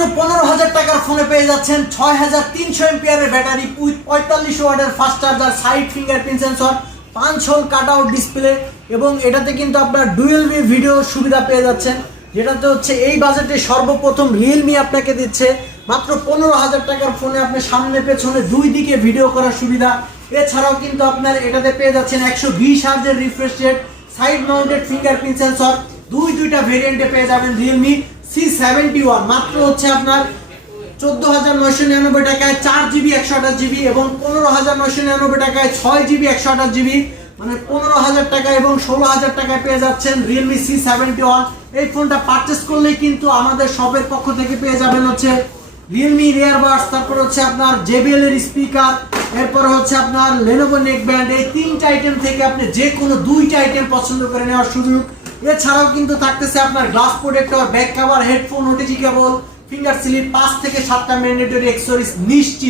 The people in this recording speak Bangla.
মাত্র 15,000 টাকার ফোনে পেয়ে যাচ্ছেন 6,300 এমপিআরের ব্যাটারি উইথ 45 ওয়াটের fast charger, side fingerprint sensor, 5 hole cut out display এবং এটাতে কিন্তু আপনার ডুয়েল ভি ভিডিও সুবিধা পেয়ে যাচ্ছেন, যেটাতে হচ্ছে এই বাজেটে সর্বপ্রথম রিয়েলমি আপনাকে দিচ্ছে। মাত্র 15,000 টাকার ফোনে আপনি সামনে পেছনে দুই দিকে ভিডিও করার সুবিধা। এছাড়াও কিন্তু আপনার এটাতে পেয়ে যাচ্ছেন 120 হার্জের refresh rate, side mounted fingerprint sensor, দুইটা ভেরিয়েন্টে পেয়ে যাবেন রিয়েলমি C71। মাত্র হচ্ছে আপনার 14,999 টাকায় 4GB 128GB এবং 15,999 টাকায় 6GB 128GB, মানে 15,000 টাকা এবং 16,000 টাকায় পেয়ে যাচ্ছেন রিয়েলমি C71। এই ফোনটা পারচেস করলেই কিন্তু আমাদের শপের পক্ষ থেকে পেয়ে যাবেন হচ্ছে রিয়েলমি রিয়ার বাডস, তারপর হচ্ছে আপনার JBL এর স্পিকার, এরপর হচ্ছে আপনার Lenovo নেকব্যান্ড। এই তিনটা আইটেম থেকে আপনি যে কোনো দুইটা আইটেম পছন্দ করে নেওয়ার সুযোগ। এছাড়াও কিন্তু থাকতেছে আপনার glass protector, back cover, headphone, OTG cable, finger sleeve, 5 থেকে 7টা ম্যান্ডেটরি অ্যাক্সেসরিজ নিশ্চিত।